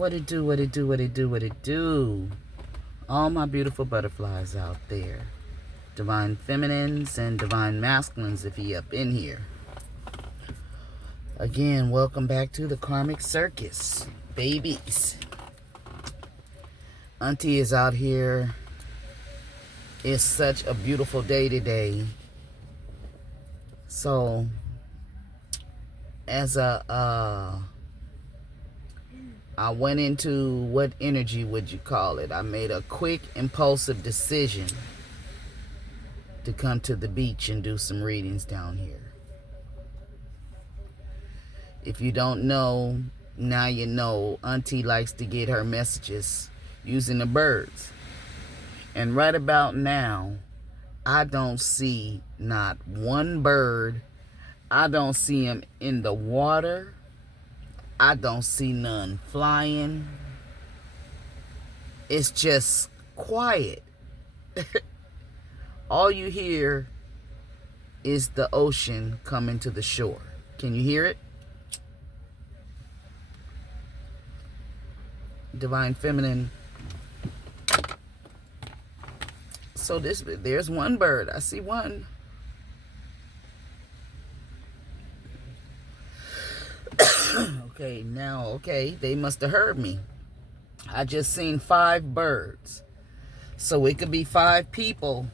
What it do, what it do, what it do, what it do. All my beautiful butterflies out there. Divine feminines and divine masculines if you up in here. Again, welcome back to the Karmic Circus, babies. Auntie is out here. It's such a beautiful day today. So, as I went into, what energy would you call it? I made a quick, impulsive decision to come to the beach and do some readings down here. If you don't know, now you know. Auntie likes to get her messages using the birds. And right about now, I don't see not one bird. I don't see them in the water. I don't see none flying. It's just quiet. All you hear is the ocean coming to the shore. Can you hear it? Divine feminine. So there's one bird. I see one. Okay, they must have heard me. I just seen 5 birds. So it could be 5 people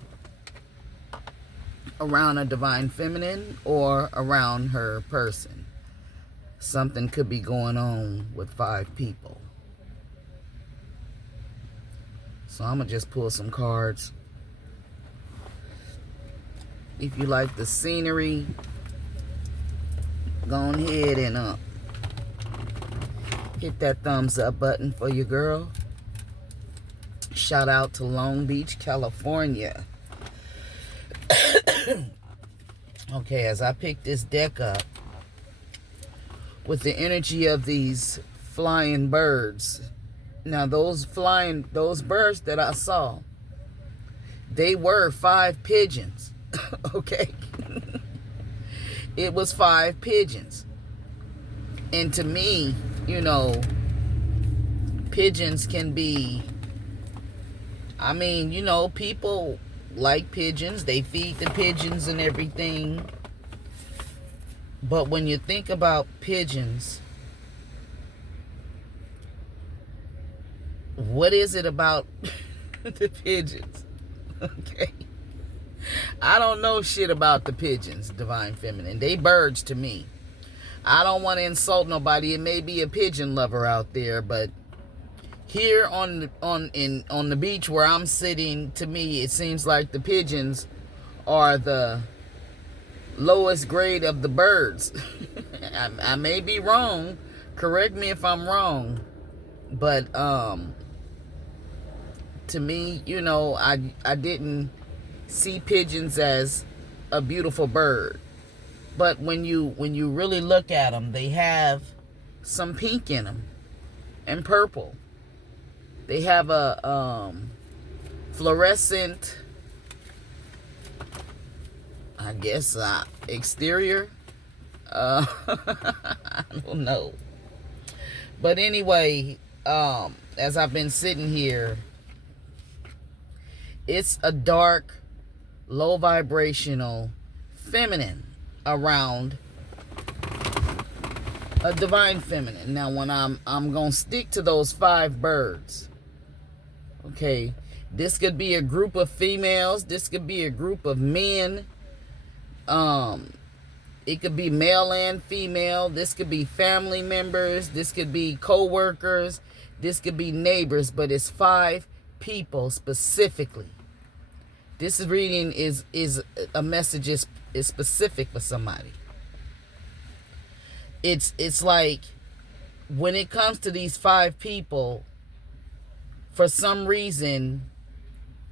around a divine feminine or around her person. Something could be going on with 5 people. So I'm going to just pull some cards. If you like the scenery, go ahead and hit that thumbs up button for your girl. Shout out to Long Beach, California. Okay, as I pick this deck up with the energy of these flying birds. Now those birds that I saw, they were 5 pigeons. Okay. It was 5 pigeons. And to me, you know, pigeons can be, I mean, you know, people like pigeons. They feed the pigeons and everything. But when you think about pigeons, what is it about the pigeons? Okay. I don't know shit about the pigeons, divine feminine. They birds to me. I don't want to insult nobody. It may be a pigeon lover out there, but here on the beach where I'm sitting, to me, it seems like the pigeons are the lowest grade of the birds. I may be wrong. Correct me if I'm wrong. But to me, you know, I didn't see pigeons as a beautiful bird. But when you really look at them, they have some pink in them and purple. They have a fluorescent, I guess, exterior. I don't know. But anyway, as I've been sitting here, it's a dark, low vibrational, feminine around a divine feminine. Now, when I'm gonna stick to those 5 birds. Okay, this could be a group of females. This could be a group of men. It could be male and female. This could be family members. This could be co-workers. This could be neighbors. But it's 5 people specifically. This reading is a message is specific for somebody. It's like when it comes to these 5 people, for some reason,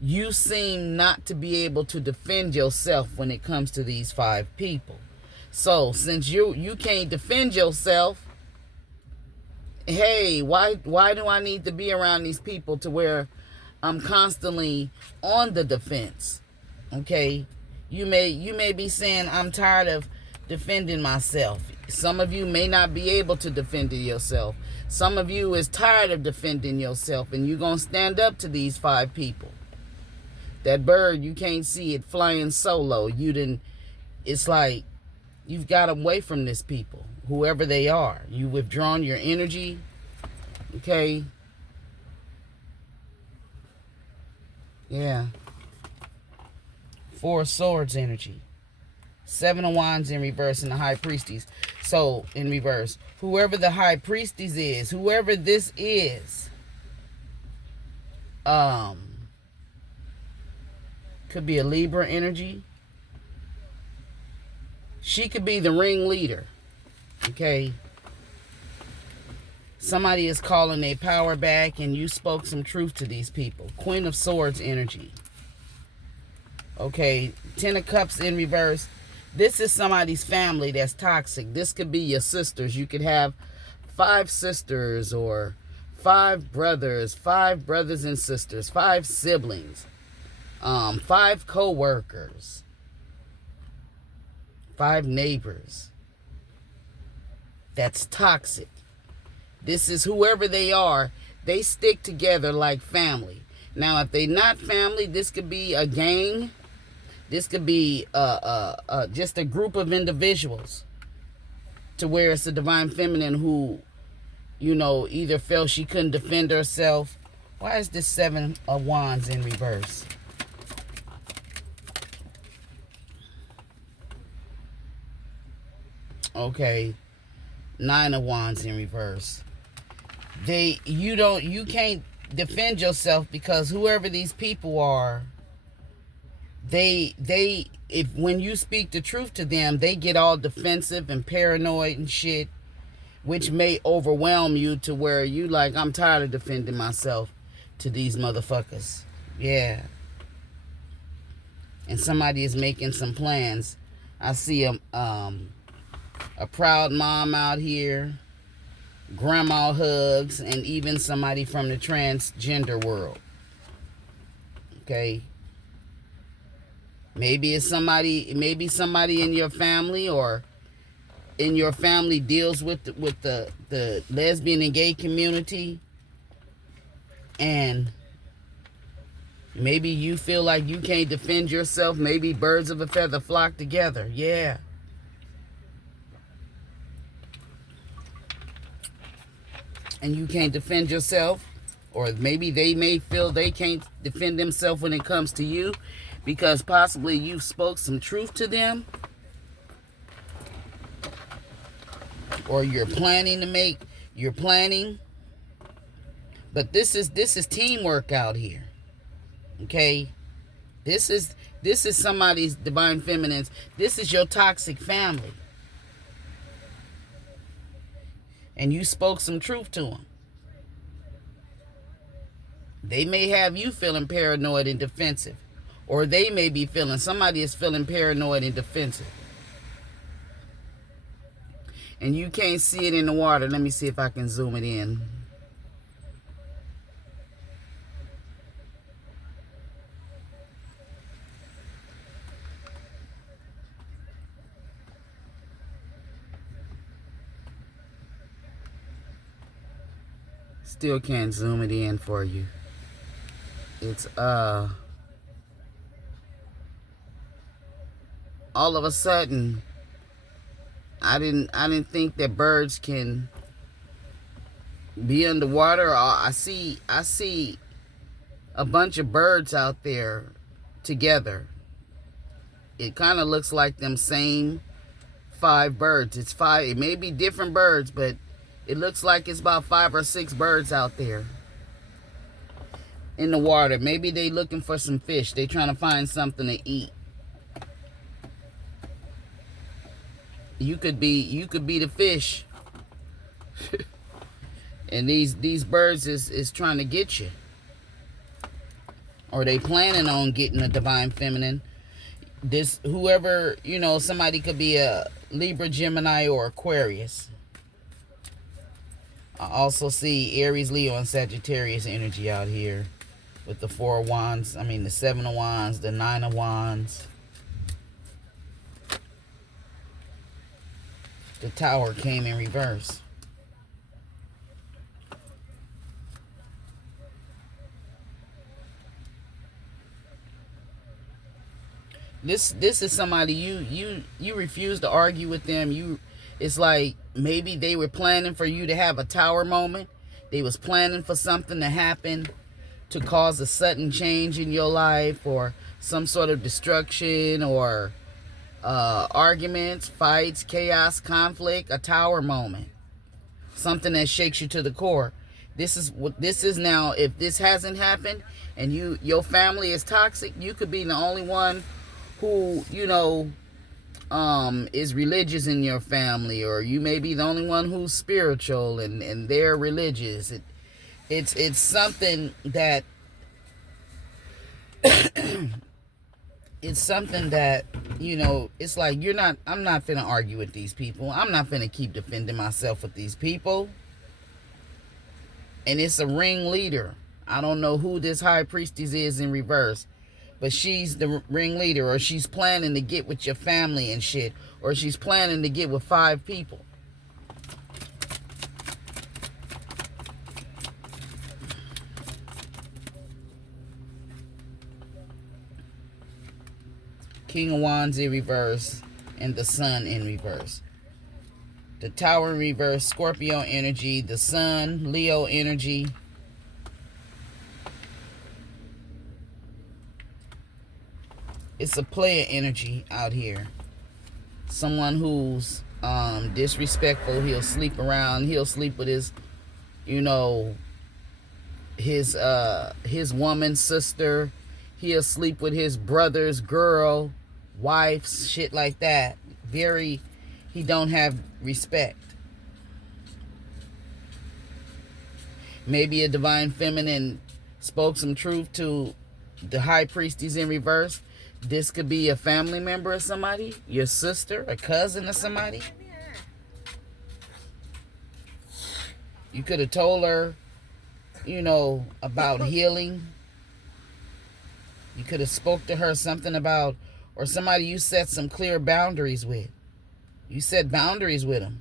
you seem not to be able to defend yourself when it comes to these 5 people. So since you can't defend yourself, hey, why do I need to be around these people to where I'm constantly on the defense? Okay, you may be saying, I'm tired of defending myself. Some of you may not be able to defend yourself. Some of you is tired of defending yourself, and you're going to stand up to these 5 people. That bird, you can't see it flying solo. It's like you've got away from this people, whoever they are. You withdrawn your energy, okay? Yeah. 4 of Swords energy. 7 of Wands in reverse, and the High Priestess. So, in reverse, whoever the High Priestess is, whoever this is, could be a Libra energy. She could be the ringleader, okay? Somebody is calling their power back, and you spoke some truth to these people. Queen of Swords energy. Okay, 10 of Cups in reverse. This is somebody's family that's toxic. This could be your sisters. You could have 5 sisters or 5 brothers and sisters, 5 siblings, 5 co-workers, 5 neighbors. That's toxic. This is whoever they are. They stick together like family. Now, if they're not family, this could be a gang. This could be just a group of individuals, to where it's a divine feminine who, either felt she couldn't defend herself. Why is this 7 of Wands in reverse? Okay, 9 of Wands in reverse. You can't defend yourself, because whoever these people are, when you speak the truth to them, they get all defensive and paranoid and shit, which may overwhelm you to where you like, I'm tired of defending myself to these motherfuckers. Yeah. And somebody is making some plans. I see a proud mom out here, grandma hugs, and even somebody from the transgender world. Okay. Maybe somebody in your family, or in your family deals with the lesbian and gay community, and maybe you feel like you can't defend yourself. Maybe birds of a feather flock together. Yeah. And you can't defend yourself, or maybe they may feel they can't defend themselves when it comes to you, because possibly you spoke some truth to them, or you're planning. But this is teamwork out here. Okay? This is somebody's divine feminines. This is your toxic family. And you spoke some truth to them. They may have you feeling paranoid and defensive. Or they may be somebody is feeling paranoid and defensive. And you can't see it in the water. Let me see if I can zoom it in. Still can't zoom it in for you. It's all of a sudden, I didn't think that birds can be underwater. I see a bunch of birds out there together. It kind of looks like them same 5 birds. It's 5. It may be different birds, but it looks like it's about 5 or 6 birds out there in the water. Maybe they looking for some fish. They trying to find something to eat. You could be the fish. And these birds is trying to get you. Or they planning on getting a divine feminine. This whoever, somebody could be a Libra, Gemini, or Aquarius. I also see Aries, Leo, and Sagittarius energy out here with the 4 of Wands. The 7 of Wands, the 9 of Wands. The Tower came in reverse. This is somebody you refuse to argue with them. It's like maybe they were planning for you to have a Tower moment. They was planning for something to happen to cause a sudden change in your life, or some sort of destruction, or arguments, fights, chaos, conflict, a Tower moment. Something that shakes you to the core. This is now, if this hasn't happened and your family is toxic, you could be the only one who, is religious in your family, or you may be the only one who's spiritual and they're religious. It's something that it's something that, it's like I'm not finna argue with these people. I'm not finna keep defending myself with these people. And it's a ringleader. I don't know who this high priestess is in reverse, but she's the ringleader, or she's planning to get with your family and shit, or she's planning to get with 5 people. King of Wands in reverse, and the Sun in reverse. The Tower in reverse, Scorpio energy. The Sun, Leo energy. It's a player energy out here. Someone who's disrespectful. He'll sleep around. He'll sleep with his woman's sister. He'll sleep with his brother's girl, wife, shit like that. He don't have respect. Maybe a divine feminine spoke some truth to the high priestess in reverse. This could be a family member of somebody, your sister, a cousin of somebody. You could have told her, about healing. You could have spoke to her something about, or somebody you set some clear boundaries with. You set boundaries with them.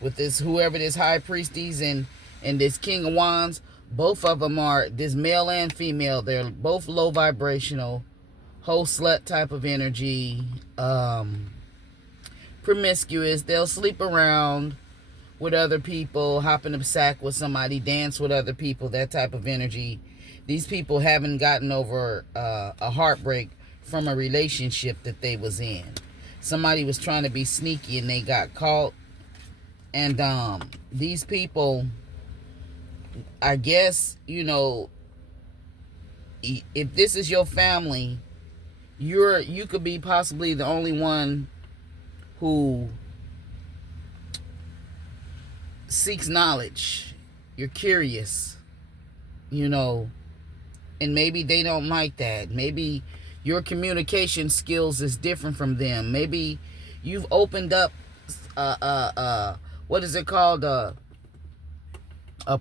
With this, whoever this high priestess and this King of Wands, both of them are, this male and female, they're both low vibrational, whole slut type of energy, promiscuous. They'll sleep around with other people, hop in a sack with somebody, dance with other people, that type of energy. These people haven't gotten over a heartbreak from a relationship that they was in. Somebody was trying to be sneaky and they got caught. And these people, I guess, if this is your family, you could be possibly the only one who seeks knowledge. You're curious, and maybe they don't like that. Maybe your communication skills is different from them. Maybe you've opened up what is it called, a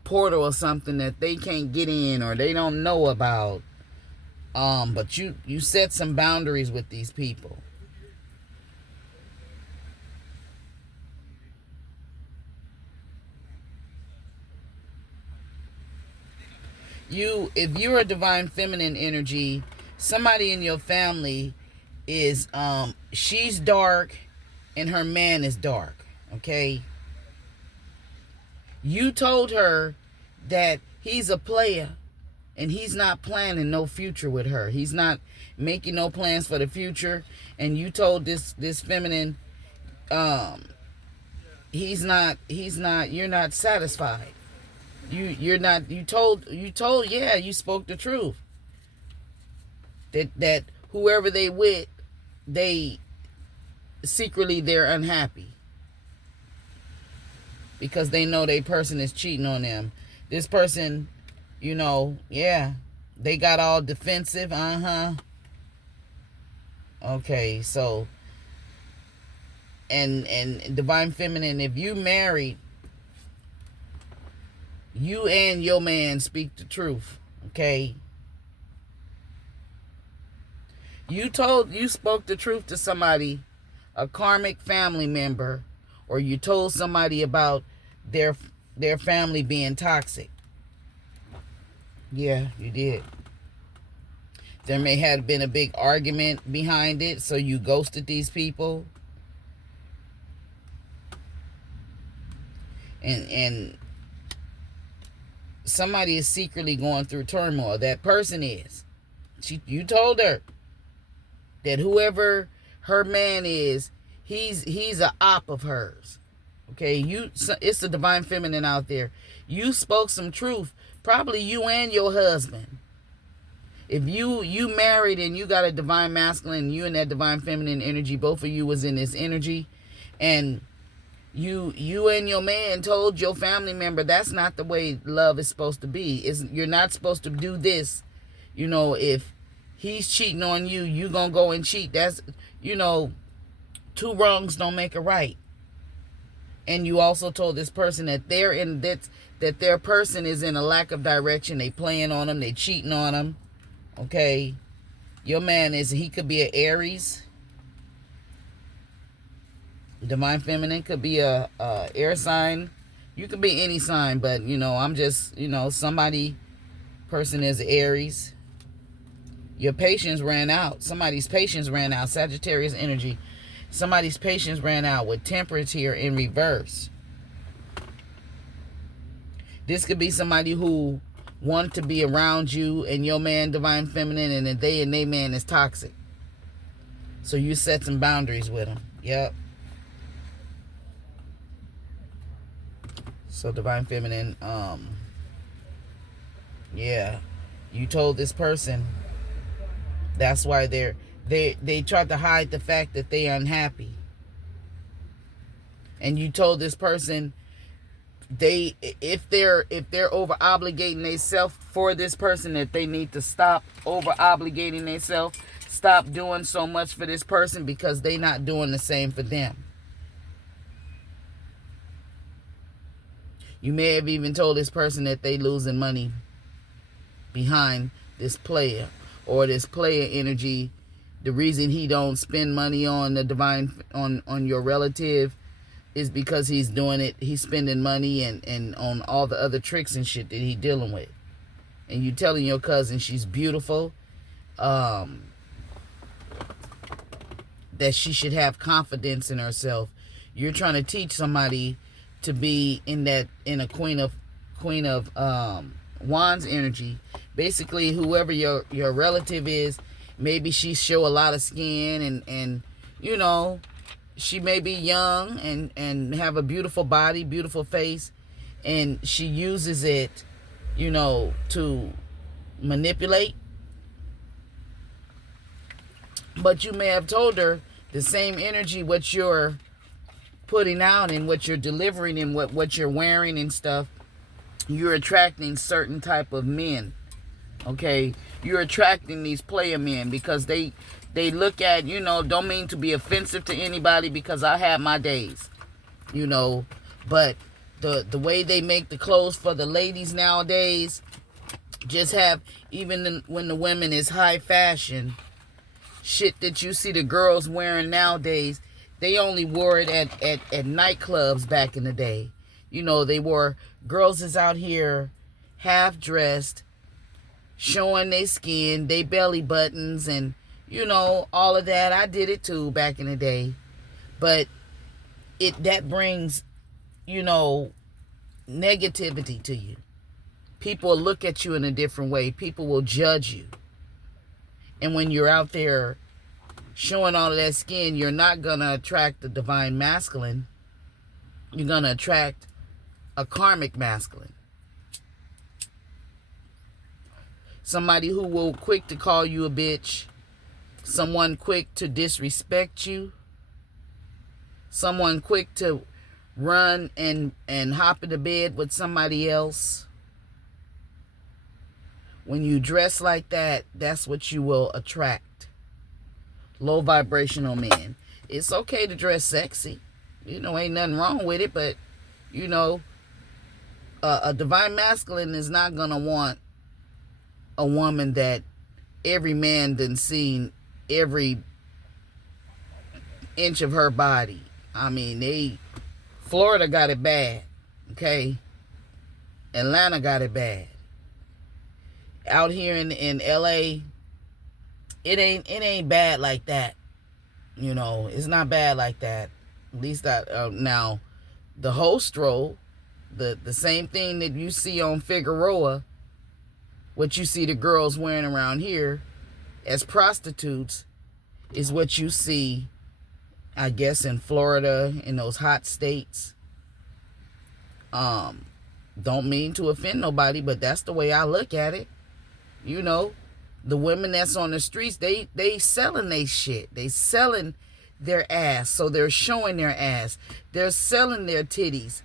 portal or something that they can't get in or they don't know about. But you set some boundaries with these people. If you're a divine feminine energy, somebody in your family is she's dark and her man is dark, okay? You told her that he's a player and he's not planning no future with her. He's not making no plans for the future. And you told this feminine, you're not satisfied. You spoke the truth. That whoever they with, they're unhappy. Because they know their person is cheating on them. This person, they got all defensive. Okay, so, and divine feminine, if you married, you and your man speak the truth, okay? You spoke the truth to somebody, a karmic family member, or you told somebody about their family being toxic. Yeah, you did. There may have been a big argument behind it, so you ghosted these people. And somebody is secretly going through turmoil. That person is. You told her that whoever her man is, he's a op of hers. Okay, it's the divine feminine out there. You spoke some truth. Probably you and your husband. If you married and you got a divine masculine, you and that divine feminine energy, both of you was in this energy, and you and your man told your family member that's not the way love is supposed to be. You're not supposed to do this. If he's cheating on you, you gonna go and cheat. That's two wrongs don't make a right. And you also told this person that that their person is in a lack of direction. They playing on them. They cheating on them. Okay, your man he could be an Aries. Divine feminine could be a air sign. You could be any sign, but I'm just somebody person is Aries. Your patience ran out. Somebody's patience ran out. Sagittarius energy. Somebody's patience ran out with Temperance here in reverse. This could be somebody who want to be around you and your man, divine feminine, and then they man is toxic. So you set some boundaries with them. Yep. So divine feminine, yeah, you told this person. That's why they tried to hide the fact that they are unhappy. And you told this person if they're over obligating themselves for this person, that they need to stop over obligating themselves, stop doing so much for this person, because they not doing the same for them. You may have even told this person that they losing money behind this player, or this player energy. The reason he don't spend money on the divine on your relative is because he's doing it. He's spending money and on all the other tricks and shit that he dealing with. And you telling your cousin she's beautiful, that she should have confidence in herself. You're trying to teach somebody to be in a Queen of Wands energy. Basically, whoever your relative is, maybe she show a lot of skin and she may be young and have a beautiful body, beautiful face, and she uses it, to manipulate. But you may have told her the same energy, what you're putting out and what you're delivering and what you're wearing and stuff, you're attracting certain type of men. Okay, you're attracting these player men because they look at, don't mean to be offensive to anybody, because I have my days, but the way they make the clothes for the ladies nowadays, just have, even when the women is high fashion, shit that you see the girls wearing nowadays, they only wore it at nightclubs back in the day. They wore, girls is out here half dressed, showing their skin, they belly buttons, and all of that. I did it too back in the day. But that brings, negativity to you. People will look at you in a different way. People will judge you. And when you're out there showing all of that skin, you're not going to attract the divine masculine. You're going to attract a karmic masculine. Somebody who will quick to call you a bitch. Someone quick to disrespect you. Someone quick to run and hop into bed with somebody else. When you dress like that, that's what you will attract. Low vibrational men. It's okay to dress sexy. Ain't nothing wrong with it, but, a divine masculine is not going to want a woman that every man done seen every inch of her body. I mean, Florida got it bad, okay? Atlanta got it bad. Out here in LA, it ain't bad like that. You know, it's not bad like that. At least that now, the host role, the same thing that you see on Figueroa, what you see the girls wearing around here as prostitutes, is what you see, I guess, in Florida, in those hot states. Don't mean to offend nobody, but that's the way I look at it. You know, the women that's on the streets, they selling they shit. They selling their ass, so they're showing their ass. They're selling their titties.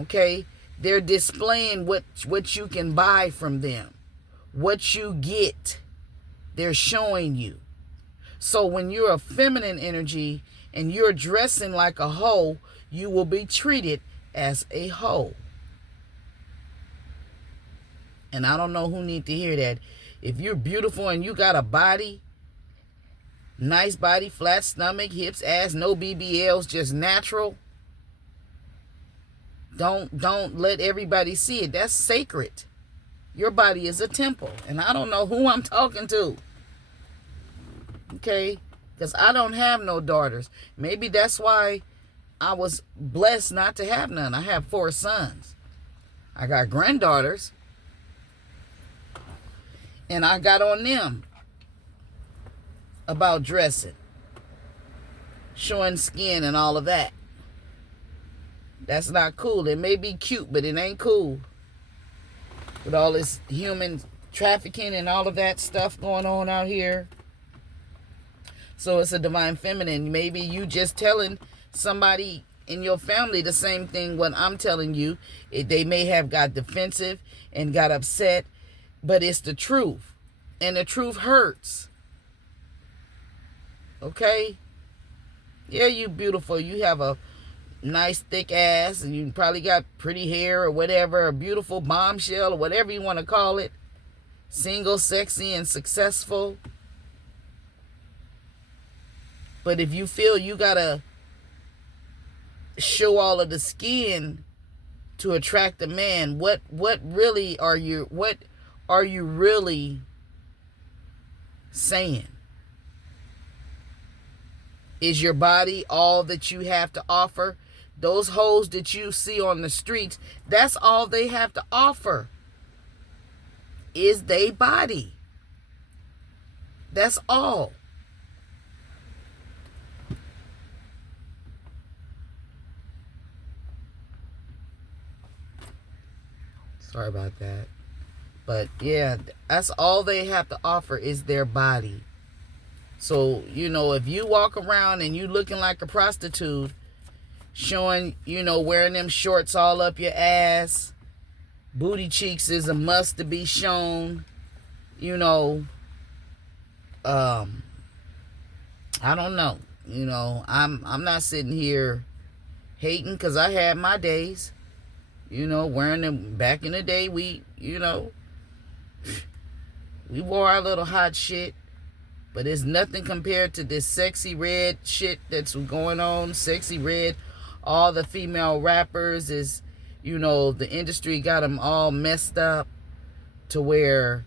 Okay? They're displaying what you can buy from them. What you get, they're showing you. So when you're a feminine energy and you're dressing like a hoe, you will be treated as a hoe. And I don't know who need to hear that. If you're beautiful and you got a body, nice body, flat stomach, hips, ass, no BBLs, just natural, don't let everybody see it. That's sacred. Your body is a temple. And I don't know who I'm talking to. Okay? Because I don't have no daughters. Maybe that's why I was blessed not to have none. I have 4 sons. I got granddaughters. And I got on them about dressing, showing skin and all of that. That's not cool. It may be cute, but it ain't cool. With all this human trafficking and all of that stuff going on out here. So it's a divine feminine. Maybe you just telling somebody in your family the same thing what I'm telling you. They may have got defensive and got upset, but it's the truth. And the truth hurts. Okay? Yeah, you beautiful. You have a nice thick ass, and you probably got pretty hair or whatever, a beautiful bombshell or whatever you want to call it. Single, sexy, and successful. But if you feel you gotta show all of the skin to attract a man, what really are you really saying? Is your body all that you have to offer? Those hoes that you see on the streets, that's all they have to offer. Is they body. That's all. Sorry about that. But yeah, that's all they have to offer is their body. So, you know, if you walk around and you looking like a prostitute, showing, you know, wearing them shorts all up your ass, booty cheeks is a must to be shown, you know, I don't know. You know, I'm not sitting here hating, because I had my days, you know, wearing them. Back in the day, we, you know, we wore our little hot shit. But it's nothing compared to this sexy red shit that's going on. Sexy red. All the female rappers is, you know, the industry got them all messed up to where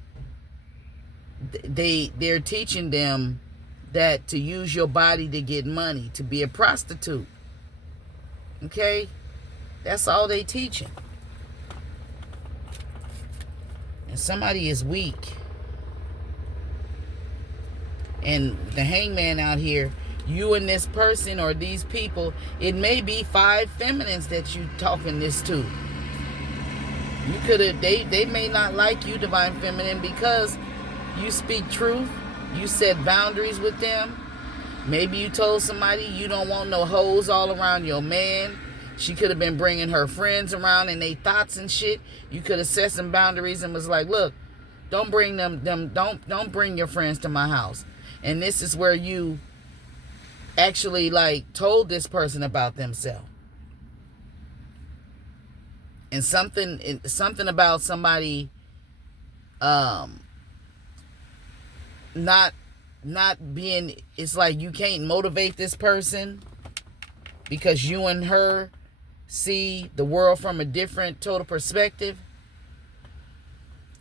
they're teaching them that to use your body to get money, to be a prostitute. Okay? That's all they teaching. And somebody is weak. And the hangman out here, you and this person or these people, it may be 5 feminines that you talking this to. You could have, they may not like you, divine feminine, because you speak truth. You set boundaries with them. Maybe you told somebody you don't want no hoes all around your man. She could have been bringing her friends around and they thoughts and shit. You could have set some boundaries and was like, look, don't bring don't bring your friends to my house. And this is where you actually like told this person about themselves. And something about somebody not not being, it's like you can't motivate this person because you and her see the world from a different total perspective.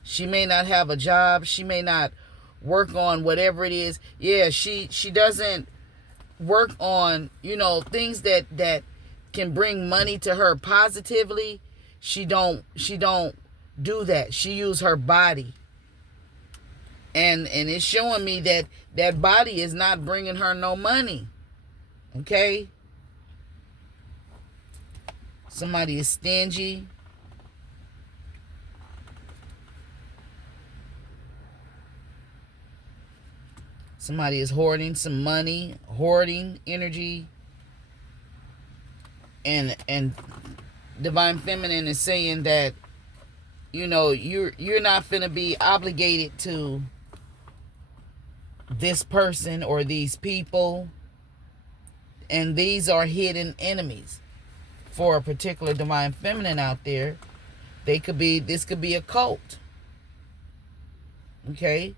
She may not have a job. She may not work on whatever it is. Yeah, she doesn't work on, things that can bring money to her positively. She don't do that. She use her body. And it's showing me that body is not bringing her no money. Okay? Somebody is stingy. Somebody is hoarding some money, hoarding energy. And Divine Feminine is saying that, you're not finna be obligated to this person or these people. And these are hidden enemies for a particular Divine Feminine out there. This could be a cult. Okay?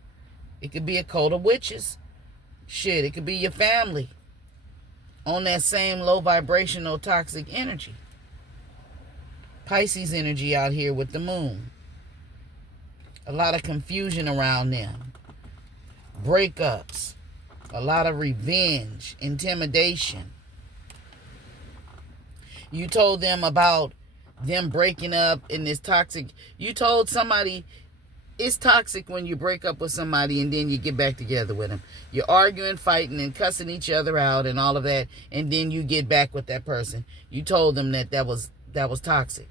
It could be a cult of witches. Shit, it could be your family on that same low vibrational toxic energy. Pisces energy out here with the moon. A lot of confusion around them. Breakups. A lot of revenge. Intimidation. You told them about them breaking up in this toxic. You told somebody it's toxic when you break up with somebody and then you get back together with them. You're arguing, fighting, and cussing each other out and all of that, and then you get back with that person. You told them that was toxic.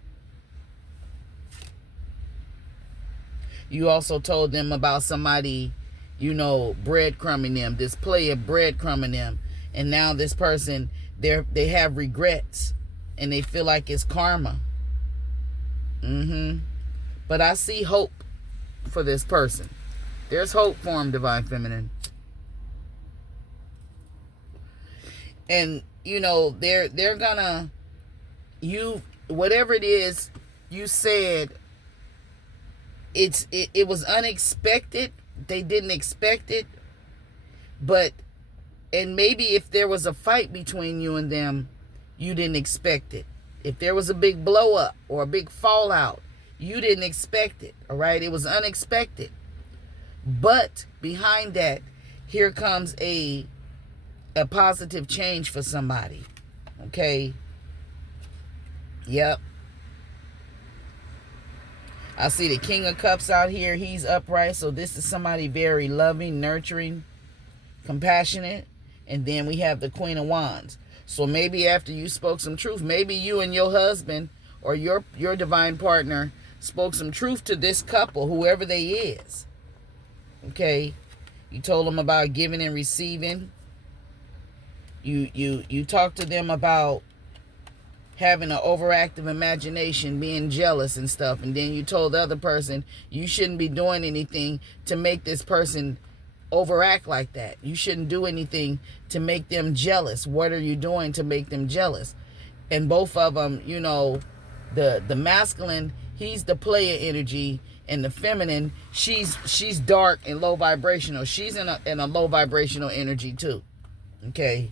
You also told them about somebody, breadcrumbing them, this player breadcrumbing them, and now this person, they have regrets and they feel like it's karma. But I see hope for this person. There's hope for him, Divine Feminine. And they're gonna, whatever it is you said, it was unexpected. They didn't expect it. And maybe if there was a fight between you and them, you didn't expect it. If there was a big blow up or a big fallout, you didn't expect it. All right? It was unexpected. But behind that, here comes a positive change for somebody. Okay? Yep. I see the King of Cups out here. He's upright. So this is somebody very loving, nurturing, compassionate. And then we have the Queen of Wands. So maybe after you spoke some truth, maybe you and your husband or your divine partner spoke some truth to this couple, whoever they is. Okay? You told them about giving and receiving. You talked to them about having an overactive imagination, being jealous and stuff. And then you told the other person you shouldn't be doing anything to make this person overact like that. You shouldn't do anything to make them jealous. What are you doing to make them jealous? And both of them, the masculine, he's the player energy, and the feminine, she's dark and low vibrational. She's in a low vibrational energy too. Okay?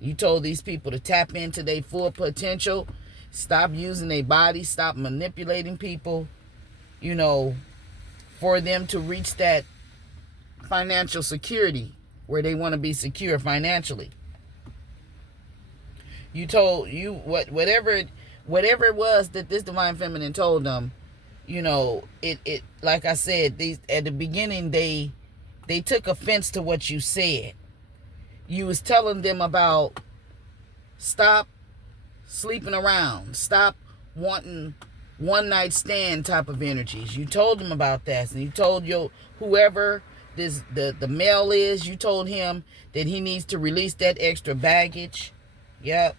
You told these people to tap into their full potential. Stop using their body. Stop manipulating people, for them to reach that financial security where they want to be secure financially. You told whatever it was that this Divine Feminine told them, it like I said, these at the beginning they took offense to what you said. You was telling them about stop sleeping around, stop wanting one night stand type of energies. You told them about that, and you told whoever the male is, you told him that he needs to release that extra baggage. Yep.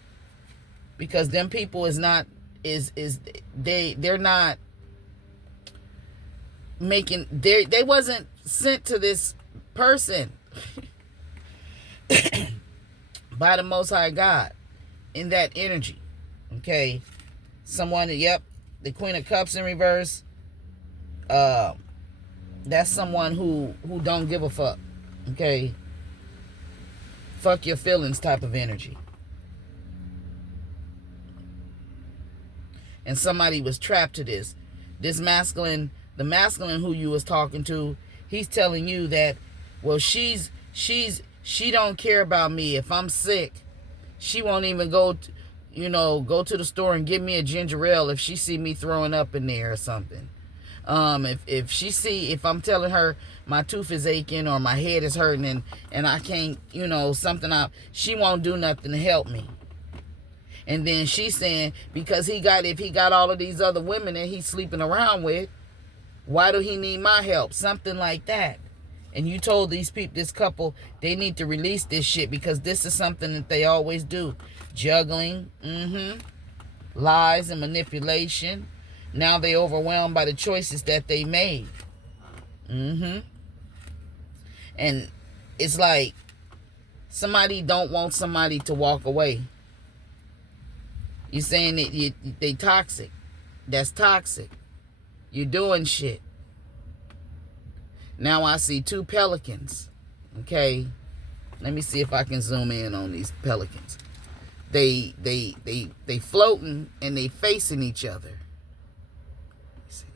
Because them people they're not making, they wasn't sent to this person by the Most High God in that energy. Okay? Someone, yep, the Queen of Cups in reverse. That's someone who don't give a fuck. Okay? Fuck your feelings type of energy. And somebody was trapped to this. This masculine, the masculine who you was talking to, he's telling you that, well, she don't care about me. If I'm sick, she won't even go to the store and give me a ginger ale if she see me throwing up in there or something. If I'm telling her my tooth is aching or my head is hurting and I can't, she won't do nothing to help me. And then she's saying, because if he got all of these other women that he's sleeping around with, why do he need my help? Something like that. And you told this couple, they need to release this shit because this is something that they always do. Juggling, lies and manipulation. Now they overwhelmed by the choices that they made. And it's like somebody don't want somebody to walk away. You're saying that they toxic. That's toxic. You're doing shit. Now I see two pelicans. Okay. Let me see if I can zoom in on these pelicans. They floating and they facing each other. Let's see.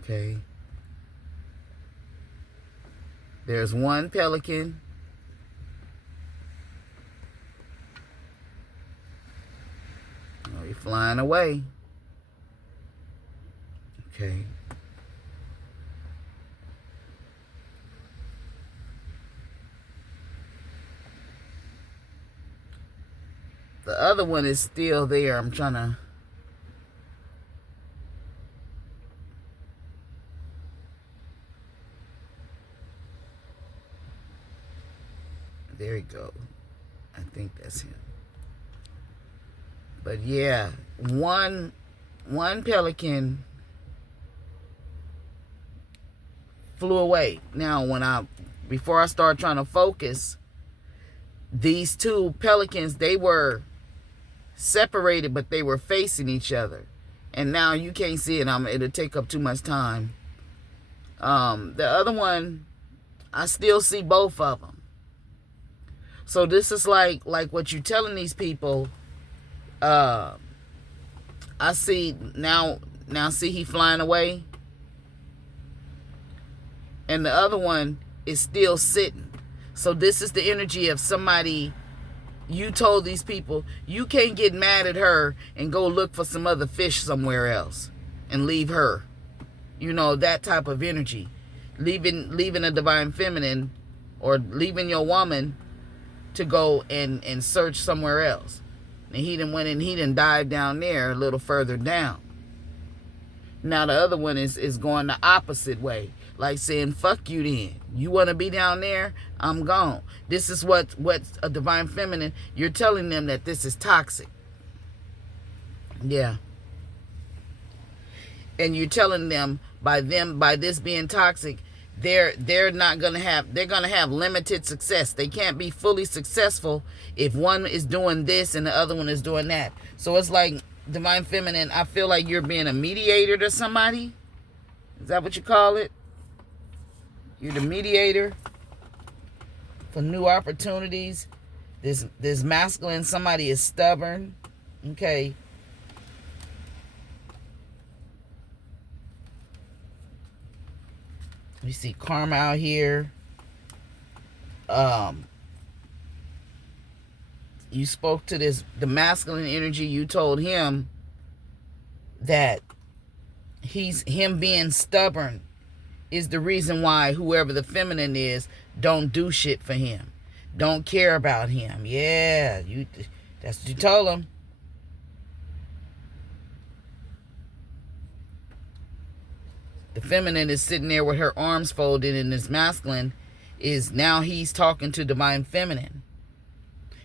Okay. There's one pelican. Oh, he's flying away. Okay. The other one is still there. I'm trying to... There you go. I think that's him. But yeah, one pelican flew away. Now, before I start trying to focus, these two pelicans, they were separated, but they were facing each other. And now you can't see it. It'll take up too much time. The other one, I still see both of them. So this is like what you're telling these people. I see now see he flying away. And the other one is still sitting. So this is the energy of somebody. You told these people, you can't get mad at her and go look for some other fish somewhere else and leave her. That type of energy. Leaving a divine feminine or leaving your woman to go and search somewhere else. And he done dived down there a little further down. Now the other one is going the opposite way. Like saying, fuck you then. You want to be down there? I'm gone. This is what a divine feminine, you're telling them that this is toxic. Yeah. And you're telling them by this being toxic, they're going to have limited success. They can't be fully successful if one is doing this and the other one is doing that. So it's like divine feminine, I feel like you're being a mediator to somebody. Is that what you call it? You're the mediator for new opportunities. This masculine, somebody is stubborn. Okay. We see karma out here. You spoke to the masculine energy. You told him that him being stubborn is the reason why whoever the feminine is don't do shit for him, don't care about him. Yeah, that's what you told him. The feminine is sitting there with her arms folded, and this masculine is now he's talking to divine feminine.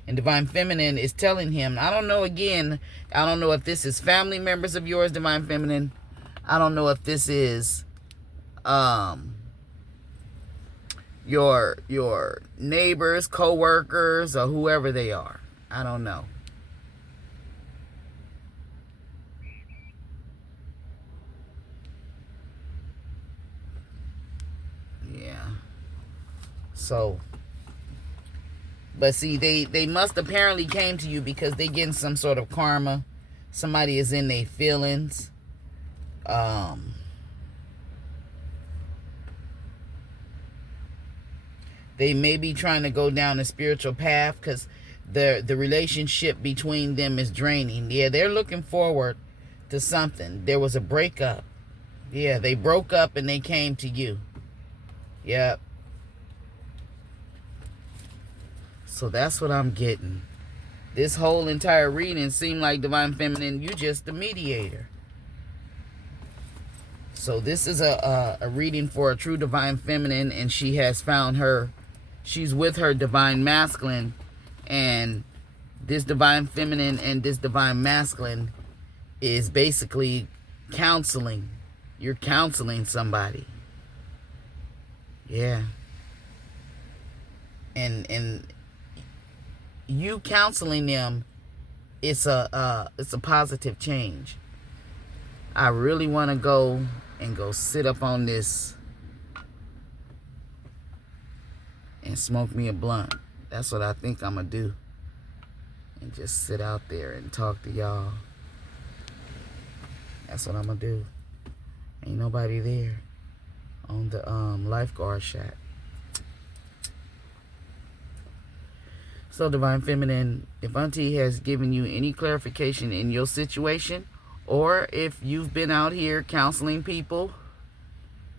And divine feminine is telling him, I don't know if this is family members of yours, divine feminine. I don't know if this is your neighbors, co-workers, or whoever they are. I don't know. So, but see, they must apparently came to you because they getting some sort of karma. Somebody is in their feelings. They may be trying to go down a spiritual path because the relationship between them is draining. Yeah, they're looking forward to something. There was a breakup. Yeah, they broke up and they came to you. Yep. So that's what I'm getting. This whole entire reading seemed like Divine Feminine, you just the mediator. So this is a reading for a true Divine Feminine, and she has found she's with her Divine Masculine, and this Divine Feminine and this Divine Masculine is basically counseling. You're counseling somebody. Yeah. And you counseling them, it's a positive change. I really want to go sit up on this and smoke me a blunt. That's what I think I'm gonna do. And just sit out there and talk to y'all. That's what I'm gonna do. Ain't nobody there on the lifeguard shack. So, Divine Feminine, if Auntie has given you any clarification in your situation, or if you've been out here counseling people,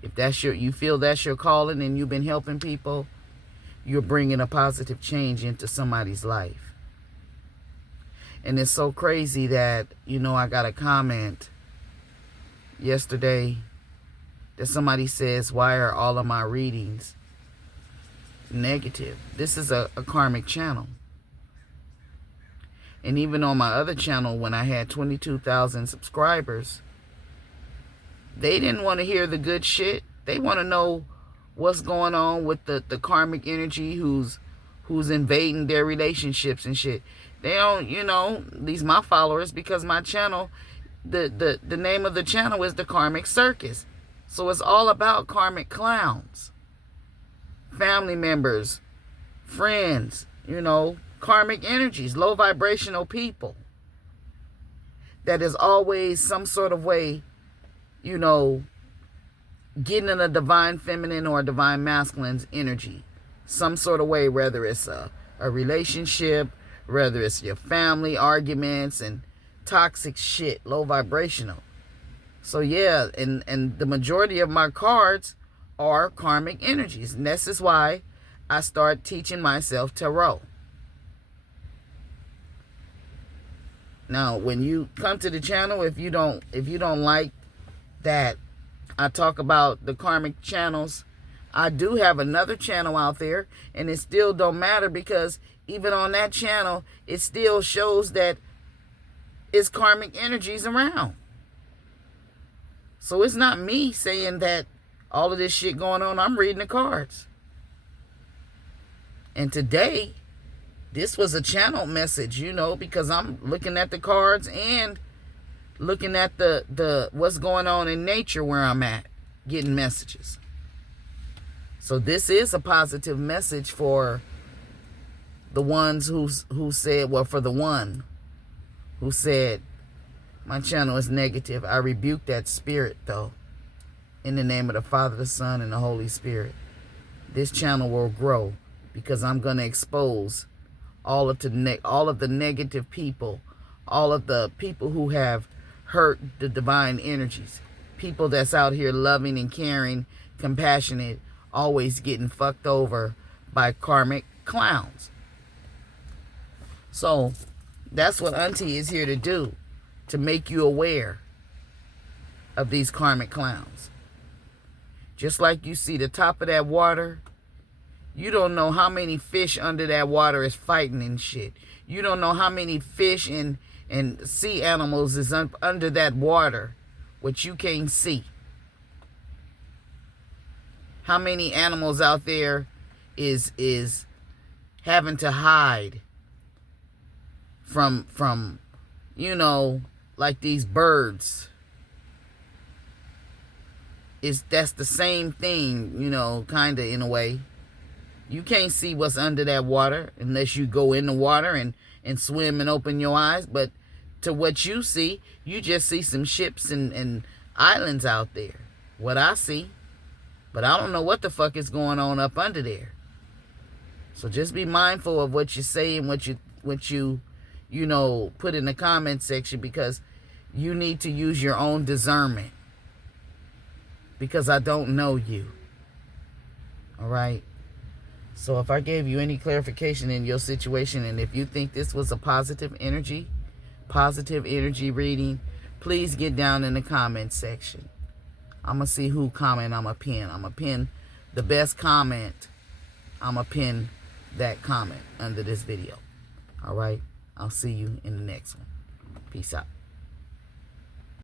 if that's you feel that's your calling and you've been helping people, you're bringing a positive change into somebody's life. And it's so crazy that, I got a comment yesterday that somebody says, why are all of my readings negative? This is a karmic channel. And even on my other channel, when I had 22,000 subscribers, they didn't want to hear the good shit. They want to know what's going on with the karmic energy who's invading their relationships and shit. They don't, these my followers, because my channel, the name of the channel is the Karmic Circus. So it's all about karmic clowns, family members, friends, karmic energies, low vibrational people. That is always some sort of way, getting in a Divine Feminine or a Divine Masculine's energy. Some sort of way, whether it's a relationship, whether it's your family, arguments, and toxic shit, low vibrational. So yeah, and the majority of my cards are karmic energies. And this is why I start teaching myself tarot. Now, when you come to the channel, if you don't like that I talk about the karmic channels, I do have another channel out there, and it still don't matter, because even on that channel, it still shows that it's karmic energies around. So it's not me saying that all of this shit going on. I'm reading the cards. And today, this was a channel message, because I'm looking at the cards and looking at the what's going on in nature where I'm at, getting messages. So this is a positive message for the ones who said, for the one who said my channel is negative. I rebuke that spirit, though, in the name of the Father, the Son, and the Holy Spirit. This channel will grow because I'm going to expose all of the negative people, all of the people who have hurt the divine energies, people that's out here loving and caring, compassionate, always getting fucked over by karmic clowns. So that's what Auntie is here to do, to make you aware of these karmic clowns. Just like you see the top of that water, you don't know how many fish under that water is fighting and shit. You don't know how many fish and sea animals is under that water, which you can't see. How many animals out there is having to hide from like these birds. That's the same thing, kind of, in a way. You can't see what's under that water unless you go in the water and swim and open your eyes. But to what you see, you just see some ships and islands out there. What I see. But I don't know what the fuck is going on up under there. So just be mindful of what you say and what you put in the comment section, because you need to use your own discernment. Because I don't know you. All right? So if I gave you any clarification in your situation, and if you think this was a positive energy reading, please get down in the comment section. I'm going to see who comment I'm going to pin. I'm going to pin the best comment. I'm going to pin that comment under this video. All right? I'll see you in the next one. Peace out.